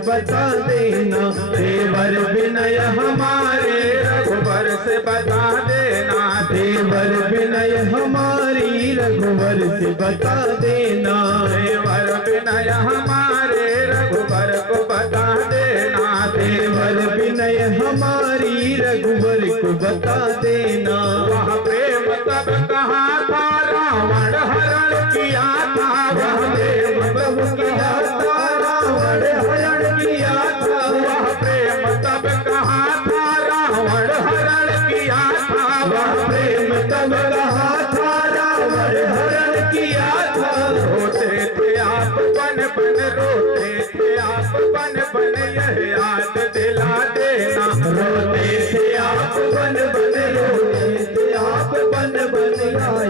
बता देना, देवर विनय हमारे रघुवर से बता देना, देवर विनय हमारी रघुवर से बता देना, देवर विनय हमारे रघुवर को बता देना, देवर विनय हमारी रघुवर को बता देना। वह प्रेम तब कहाँ था रावण हरण किया था, वह प्रेम तब किया था रावण हरण किया था, वह प्रेम तब कहाँ था रावण हरण किया था, वह प्रेम तब कहाँ था रावण हरण किया था। रोते थे आप बन बन, रोते थे आप बन बन, यह याद दिला देना, रोते थे आप बन बन, रोते थे आप बन बन,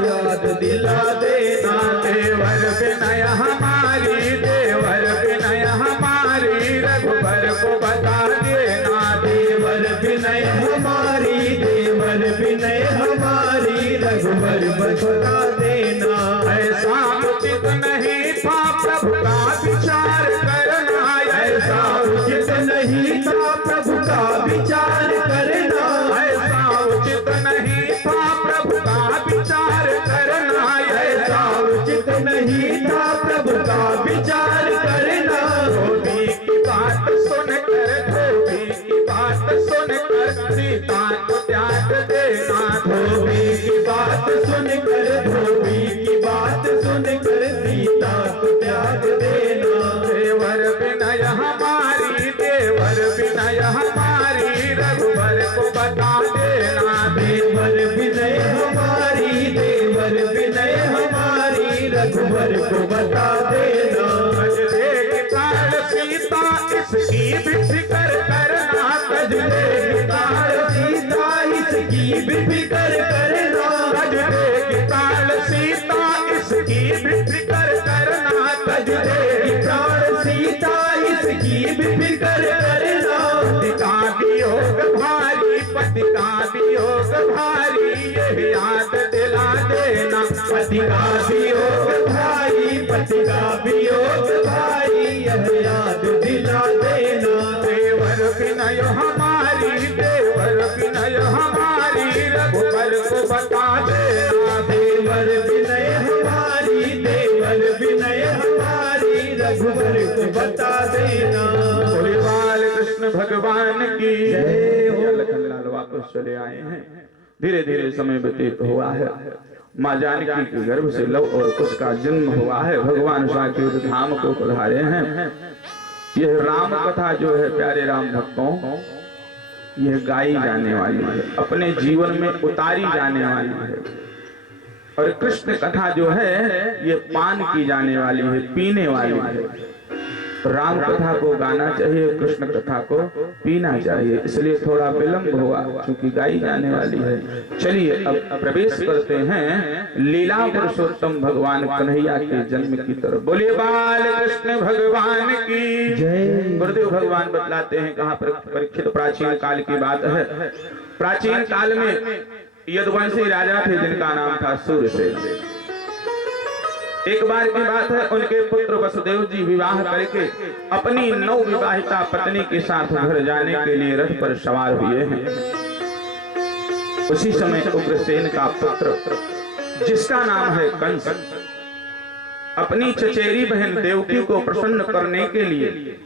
याद दिला देना। देवर विनय हमारी, देवर विनय हमारी रघुवर को बता देना, देवर विनय हमारी, देवर विनय हमारी रघुवर को बता देना। ऐसा उचित नहीं था प्रभु का विचार करना, ऐसा उचित नहीं था प्रभु का विचार करना, ऐसा उचित नहीं था प्रभु का विचार करना, ऐसा उचित नहीं था प्रभु का विचार करना। धोबी की बात सुनकर, धोबी की बात सुनकर सीता को त्याग देना, धोबी की बात सुनकर, धोबी की बात सुनकर सीता को त्याग देना। देवर विनय हमारी, देवर विनय हमारी रघुवर को बता देना, देवर विनय हमारी, देवर विनय हमारी रघुवर को बता देना। तजदे प्राण सीता इसकी भी फिक्र करना, तजदे प्राण सीता इसकी भी फिक्र करना, तजदे प्राण सीता इसकी भी फिक्र करना, तजदे प्राण सीता इसकी भी फिक्र करना। पति का वियोग भारी, पति का वियोग भारी, यह याद दिला देना, पति का वियोग भारी, पति का वियोग भारी, यह याद दिला देना। देवर विनय हमारी, देवर विनय हमारी रघुवर को बता देना, देवर विनय हमारी, देवर विनय हमारी रघुवर को बता देना। बोले बाल कृष्ण भगवान की जय। लखनलाल वापस चले आए हैं। धीरे धीरे समय व्यतीत हुआ है। माँ जानकी के गर्भ से लव और कुश का जन्म हुआ है। भगवान साकेत धाम को पधारे हैं। यह राम कथा जो है प्यारे राम भक्तों, यह गाई जाने वाली है, अपने जीवन में उतारी जाने वाली है। और कृष्ण कथा जो है ये पान की जाने वाली है, पीने वाली है। राम कथा को गाना चाहिए, कृष्ण कथा को पीना चाहिए, इसलिए थोड़ा विलंब हुआ क्योंकि गाई जाने वाली है। चलिए अब प्रवेश करते हैं लीला पुरुषोत्तम भगवान कन्हैया के जन्म की तरफ। बोलिए बाल कृष्ण भगवान की जय। गुरुदेव भगवान बतलाते हैं कहाँ परीक्षित प्राचीन काल की बात है। प्राचीन काल में यदुवंशी राजा थे जिनका नाम था सूर्यसेन। एक बार की बात है, उनके पुत्र वसुदेव जी विवाह करके अपनी नवविवाहिता पत्नी के साथ घर जाने के लिए रथ पर सवार हुए हैं। उसी समय उग्रसेन का पुत्र जिसका नाम है कंस अपनी चचेरी बहन देवकी को प्रसन्न करने के लिए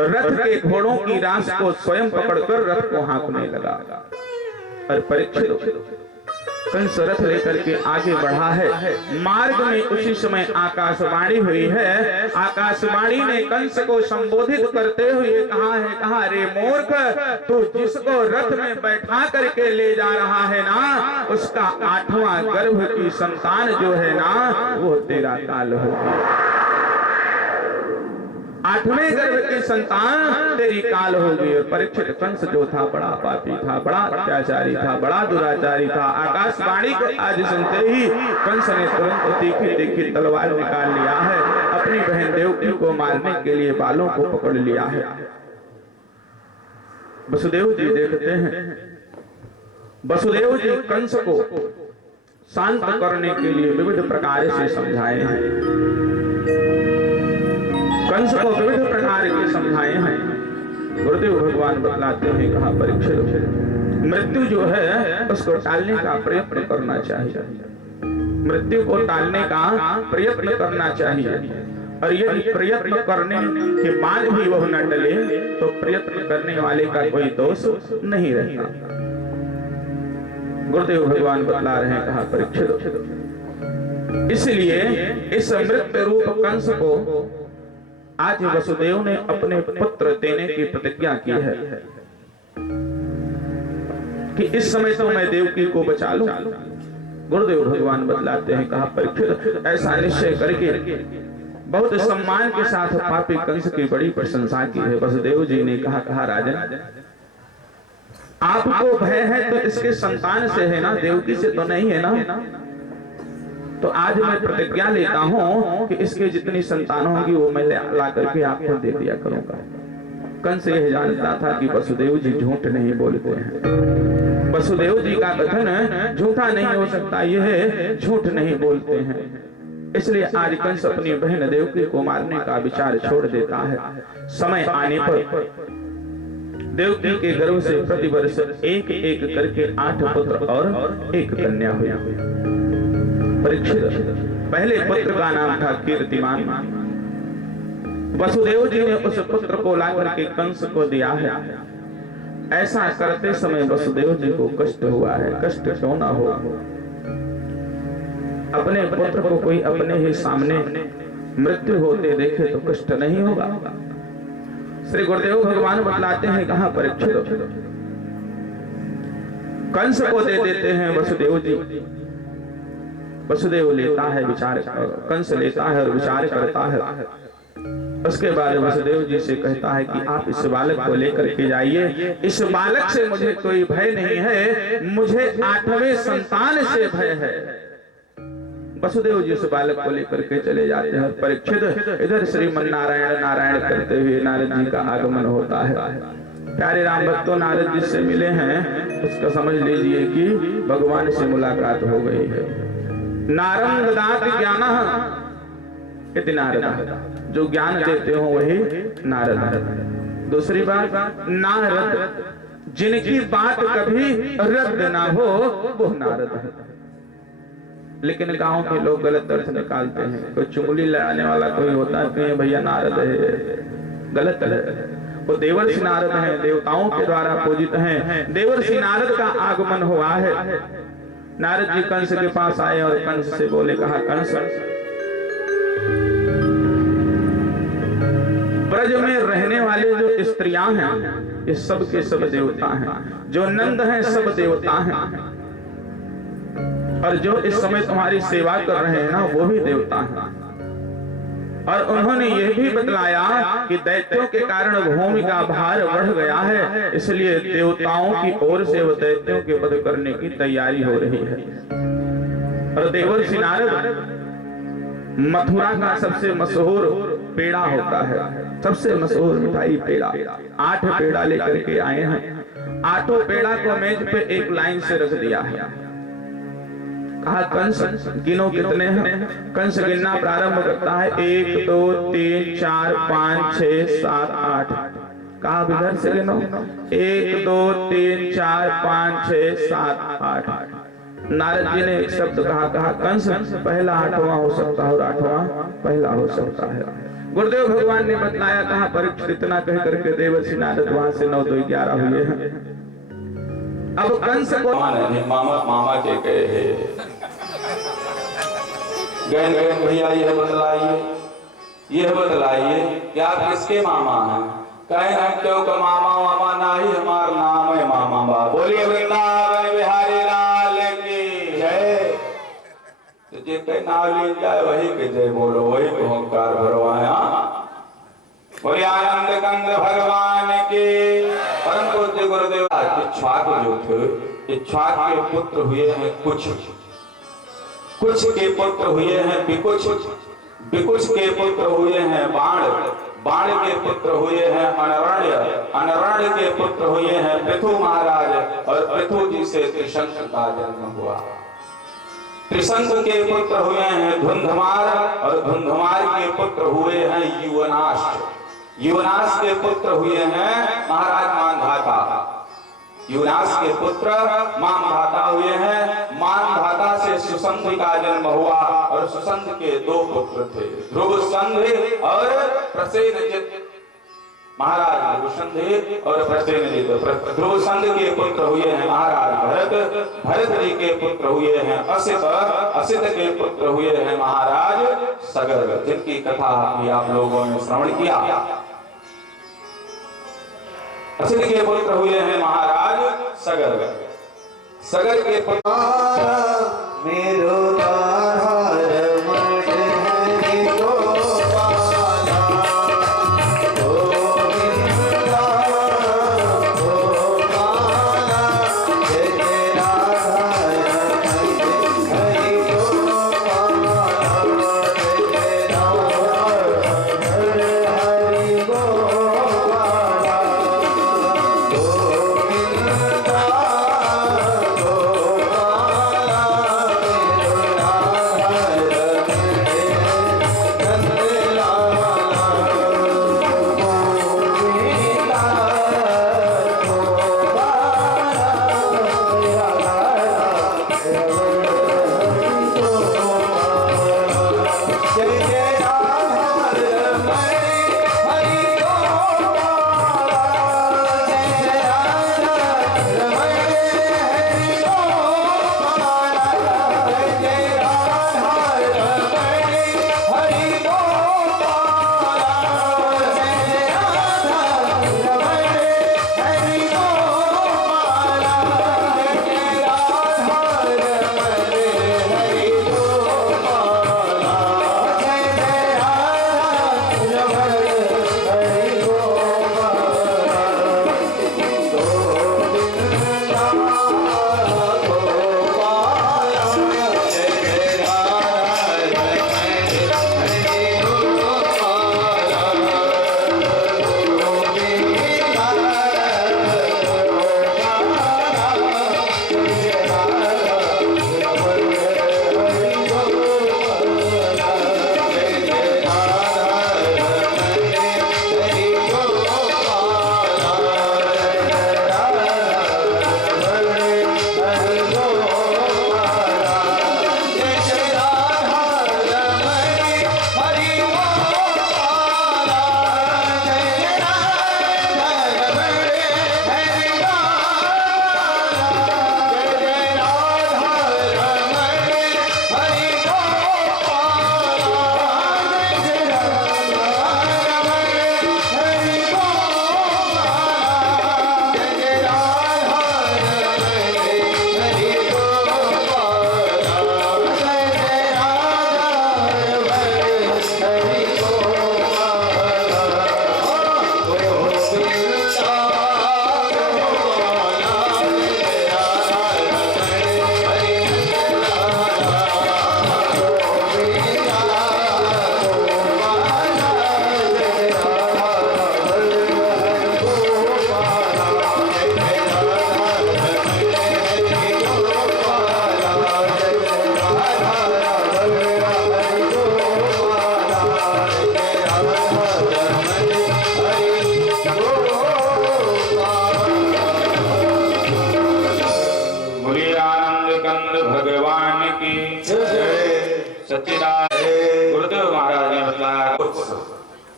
रथ के घोड़ों की रास को स्वयं पकड़कर रथ को हाँकने लगा। और परीक्षित कंस रथ लेकर के आगे बढ़ा है। मार्ग में उसी समय आकाशवाणी हुई है। आकाशवाणी ने कंस को संबोधित करते हुए कहा रे मूर्ख, तू जिसको रथ में बैठा करके ले जा रहा है ना, उसका 8वां गर्भ की संतान जो है ना वो तेरा काल होगी। 8वें गर्भ की संतान तेरी काल होगी। और परीक्षित कंस जो था बड़ा पापी था, बड़ा अत्याचारी था, बड़ा दुराचारी था। आकाशवाणी को आज सुनते ही कंस ने तुरंत तीखी तीखी तलवार निकाल लिया है। अपनी बहन देवकी को मारने के लिए बालों को पकड़ लिया है। वसुदेव जी देखते हैं, वसुदेव जी कंस को शांत करने के लिए विविध प्रकार से समझाए हैं। कंस को विविध प्रकार के सुझाए हैं। गुरुदेव भगवान बतलाते हैं, कहा परीक्षित मृत्यु जो है उसको टालने का प्रयत्न करना चाहिए, मृत्यु को टालने का प्रयत्न करना चाहिए। और यदि प्रयत्न करने के बाद भी वह न टले तो प्रयत्न करने वाले का कोई दोष नहीं रहता। गुरुदेव भगवान बतला रहे हैं, कहा परीक्षित इसलिए इस मृत्यु रूप कंस को आज वसुदेव ने अपने पुत्र देने की प्रतिज्ञा की है कि इस समय तो मैं देवकी को बचा लूं। गुरुदेव भगवान बतलाते हैं, कहा परीक्षित ऐसा निश्चय करके बहुत सम्मान के साथ पापी कंस की बड़ी प्रशंसा की है। वसुदेव जी ने कहा राजन, आपको भय है तो इसके संतान से है ना, देवकी से तो नहीं है ना। तो आज मैं प्रतिज्ञा लेता हूं कि इसके जितनी संतान होगी वो मैं ला करके आपको दे दिया करूंगा। कंस यह जानता था कि वसुदेव जी झूठ नहीं बोलते हैं, वसुदेव जी का कथन झूठा नहीं हो सकता, यह झूठ नहीं बोलते हैं। इसलिए आज कंस अपनी बहन देवकी को मारने का विचार छोड़ देता है। समय आने पर देवकी के गर्भ से प्रतिवर्ष एक एक करके 8 पुत्र और 1 कन्या हुई। परीक्षित पहले पुत्र का नाम था कीर्तिमान। वसुदेव जी ने उस पुत्र को लाकर के कंस को दिया है। ऐसा करते समय वसुदेव जी को कष्ट हुआ है। कष्ट क्यों ना हो, अपने पुत्र को कोई अपने ही सामने मृत्यु होते देखे तो कष्ट नहीं होगा। श्री गुरुदेव भगवान बतलाते हैं, कहा परीक्षित कंस को दे देते हैं वसुदेव जी। वसुदेव लेता है विचार, कंस लेता है और विचार करता है। उसके बाद वसुदेव जी से कहता है कि आप इस बालक को लेकर के जाइए, इस बालक से मुझे कोई भय नहीं है, मुझे 8वें संतान से भय है। वसुदेव जी उस बालक को लेकर के चले जाते हैं। परीक्षित इधर श्रीमन नारायण नारायण करते हुए नारद जी का आगमन होता है। प्यारे राम भक्तों, नारद जी से मिले हैं, उसका समझ लीजिए कि भगवान से मुलाकात हो गई है। नारद ददाति ज्ञानः इति नारद, जो ज्ञान देते हो वही नारद। दूसरी बात, नारद जिनकी बात कभी रद्द ना हो वो नारद है। लेकिन गांव के लोग गलत अर्थ निकालते हैं। कोई चुगली लड़ाने वाला कोई होता है, भैया नारद है, गलत है। वो देवर्षि नारद हैं, देवताओं के द्वारा पूजित हैं। देवर्षि नारद का आगमन हुआ है। नारद जी कंस के पास आए और कंस से बोले, कहा कंस, ब्रज में रहने वाले जो स्त्रियां हैं ये सब के सब देवता हैं, जो नंद हैं सब देवता हैं, और जो इस समय तुम्हारी सेवा कर रहे हैं ना वो भी देवता हैं। और उन्होंने ये भी बतलाया कि दैत्यों के कारण भूमि का भार बढ़ गया है, इसलिए देवताओं की ओर से वो दैत्यों के वध करने की तैयारी हो रही है। और देवर्षि नारद मथुरा का सबसे मशहूर पेड़ा होता है, सबसे मशहूर मिठाई पेड़ा, 8 पेड़ा लेकर के आए हैं। 8 पेड़ा को मेज पे एक लाइन से रख दिया है। कहा कंस गिनो कितने हैं। कंस गिनना प्रारंभ करता है, 1 2 3 4 5 6 7 8। कहा इधर से गिनो, 1 2 3 4 5 6 7 8। नारद जी ने एक शब्द कहा कंस पहला 8वां हो सकता है और 8वां पहला हो सकता है। गुरुदेव भगवान ने बतलाया, कहा परीक्षित इतना कह करके देवर्षि नारद वहां से 9 2 11 हुए हैं। अब कंस को मामा के गए गहन भैया यह बतलाइए कि आप किसके मामा हैं। कहे ना क्यों का मामा मामा ना ही हमार नाम है मामा बा। बोलिए वृंदावन बिहारी लाल की जय। तो जे कहे नाम ले जाए वही के जय बोलो, वही को ओंकार भरवाया। बोलिए आनंद कंद भगवान के। परम पूज्य गुरुदेव इक्ष्वाक जो थे, इक्ष्वाक के पुत्र हुए हैं कुछ के पुत्र हुए हैं बिकुच, बिकुच के पुत्र हुए हैं बाण, बाण के पुत्र हुए हैं अनरण्य, अनरण्य के पुत्र हुए हैं पृथु महाराज, और पृथु जी से त्रिशंक का जन्म हुआ। त्रिशंक के पुत्र हुए हैं धुंधमार, और धुंधमार के पुत्र हुए हैं युवनाश, युवनाश के पुत्र हुए हैं महाराज मानधाता। युवनाश के पुत्र मानधाता हुए हैं। मानधाता से सुसंध का जन्म हुआ और सुसंध के दो पुत्र थे, ध्रुव संध और प्रसेनजित। महाराज ध्रुवसंध और प्रसेनजित। ध्रुवसंध के पुत्र हुए हैं महाराज भरत। भरत जी के पुत्र हुए हैं असित। असित के पुत्र हुए हैं महाराज सगर, जिनकी कथा भी आप लोगों ने श्रवण किया। असित के पुत्र हुए हैं महाराज सगर। सगर के पुत्र मेरो गुरुदेव महाराज ने बताया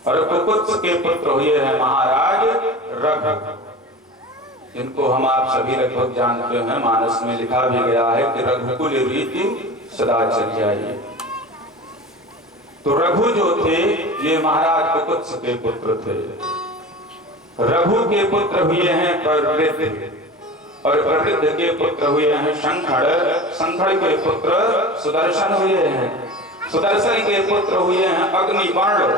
और कुकुत्स के पुत्र हुए हैं महाराज रघु, जिनको हम आप सभी लगभग जानते हैं। मानस में लिखा भी गया है कि रघुकुल रीति सदा चल जाइए। तो रघु जो थे ये महाराज कुकुत्स के पुत्र थे। रघु के पुत्र हुए हैं प्रवृत्त और प्रवृत्त के पुत्र हुए हैं शंखड़। शंखड़ के पुत्र सुदर्शन हुए हैं। सुदर्शन के पुत्र हुए हैं अग्निवर्ण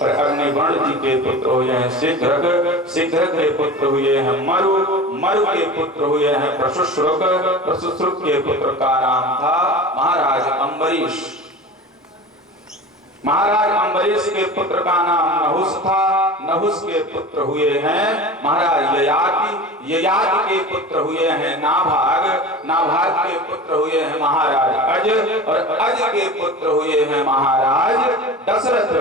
और अग्निवर्ण जी के पुत्र हुए हैं शीघ्र। शीघ्र के पुत्र हुए हैं मरु। मरु के पुत्र हुए हैं प्रशुश्रुक। प्रशुश्रुक के पुत्र का नाम था महाराज अम्बरीश। महाराज अम्बरीश के पुत्र का नाम नहुष था। नहुस के पुत्र हुए हैं महाराज ययाति, ययाति के पुत्र हुए हैं नाभाग, नाभाग के पुत्र हुए हैं महाराज अज, और अज के पुत्र हुए हैं महाराज दशरथ,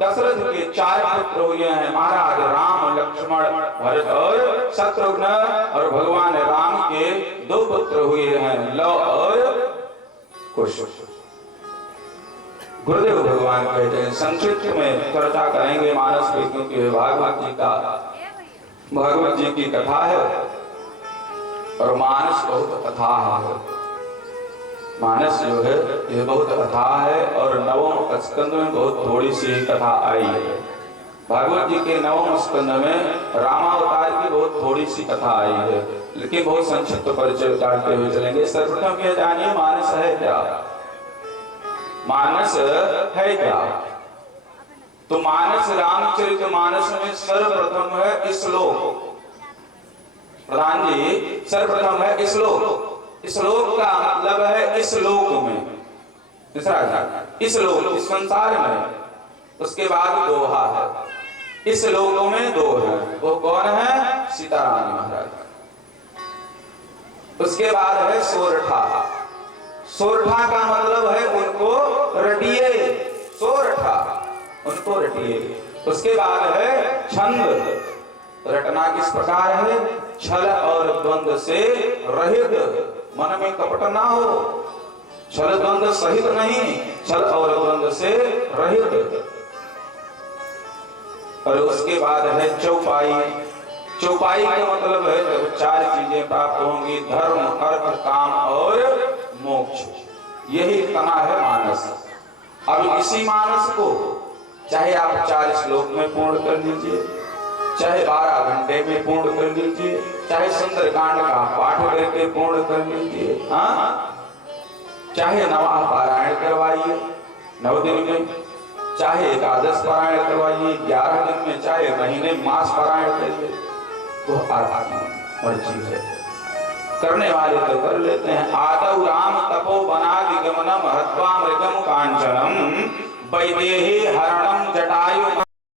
दशरथ के 4 पुत्र हुए हैं महाराज राम, लक्ष्मण, भरत और शत्रुघ्न, और भगवान राम के 2 पुत्र हुए हैं लव और कुश। गुरुदेव भगवान कहते हैं संक्षिप्त में चर्चा करेंगे मानस पे, क्योंकि भागवत जी की कथा है और मानस बहुत अथाह है। मानस जो है यह बहुत अथाह है और नवम स्कंद में बहुत थोड़ी सी कथा आई है। भागवत जी के नवम स्कंद में रामावतार की बहुत थोड़ी सी कथा आई है, लेकिन बहुत संक्षिप्त परिचय डालते हुए चलेंगे। सर्वप्रथम यह जानिए मानस है क्या, मानस है क्या। तो मानस रामचरित मानस में सर्वप्रथम है श्लोक। प्रधान जी सर्वप्रथम है श्लोक, श्लोक का मतलब है इस लोक में, इस लोक इस संसार में। उसके बाद दोहा है, इस लोक में 2 है, वो कौन है, सीताराम महाराज। उसके बाद है सोरठा, सोरठा का मतलब है उनको रटिए, सोरठा उनको रटिए। उसके बाद है छंद, रटना किस प्रकार है, छल और द्वंद्व से रहित, मन में कपट ना हो, छल द्वंद्व सहित नहीं, छल और द्वंद्व से रहित। और उसके बाद है चौपाई, चौपाई का मतलब है जब 4 चीजें प्राप्त होंगी, धर्म अर्थ काम और मोक्ष, यही तना है मानस। अब इसी मानस को चाहे आप 4 श्लोक में पूर्ण कर लीजिए, चाहे 12 घंटे में पूर्ण कर लीजिए, चाहे सुंदरकांड का पाठ करके पूर्ण कर लीजिए, हाँ, चाहे नवा पारायण करवाइए 9 दिन में, चाहे एकादश पारायण करवाइए 11 दिन में, चाहे महीने मास पारायण करिए, वो आपकी मर्जी है। करने वाले तो कर लेते हैं। आदौ राम तपो बनादि गमनम हत्वा मृगम कांचनम वैदेही हरण